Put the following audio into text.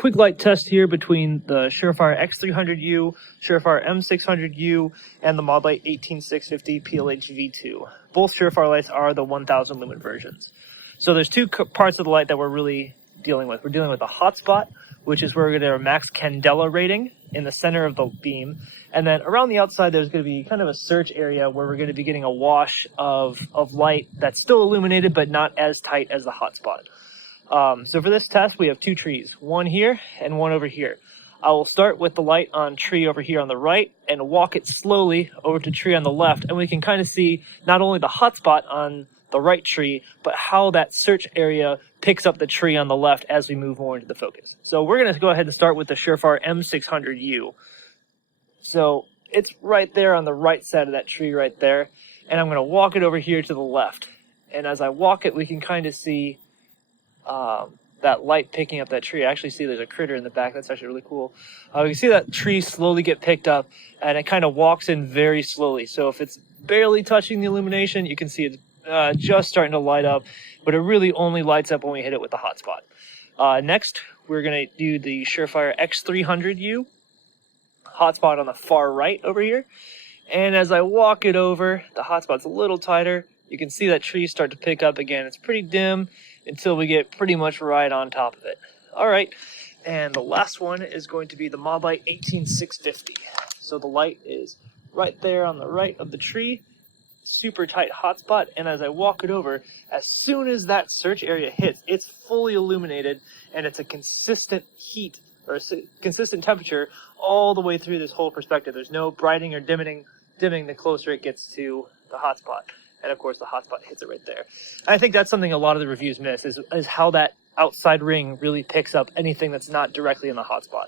quick light test here between the Surefire X300U, Surefire M600U, and the Modlite 18650 PLHv2. Both Surefire lights are the 1000 lumen versions. So there's two parts of the light that we're really dealing with. We're dealing with a hotspot, which is where we're going to have our max candela rating in the center of the beam. And then around the outside, there's going to be kind of a search area where we're going to be getting a wash of light that's still illuminated, but not as tight as the hotspot. So for this test, we have two trees, one here and one over here. I will start with the light on tree over here on the right and walk it slowly over to tree on the left. And we can kind of see not only the hotspot on the right tree, but how that search area picks up the tree on the left as we move more into the focus. So we're going to go ahead and start with the Surefire M600U. So it's right there on the right side of that tree right there. And I'm going to walk it over here to the left. And as I walk it, we can kind of see that light picking up that tree. I actually see there's a critter in the back. That's actually really cool. You can see that tree slowly get picked up, and it kind of walks in very slowly. So if it's barely touching the illumination, you can see it's just starting to light up, but it really only lights up when we hit it with the hotspot. Next, we're going to do the Surefire X300U hotspot on the far right over here. And as I walk it over, the hotspot's a little tighter. You can see that tree start to pick up again. It's pretty dim until we get pretty much right on top of it. All right, and the last one is going to be the Modlite 18650. So the light is right there on the right of the tree, super tight hotspot, and as I walk it over, as soon as that search area hits, it's fully illuminated, and it's a consistent heat or a consistent temperature all the way through this whole perspective. There's no brightening or dimming the closer it gets to the hotspot. And of course, the hotspot hits it right there. And I think that's something a lot of the reviews miss is how that outside ring really picks up anything that's not directly in the hotspot.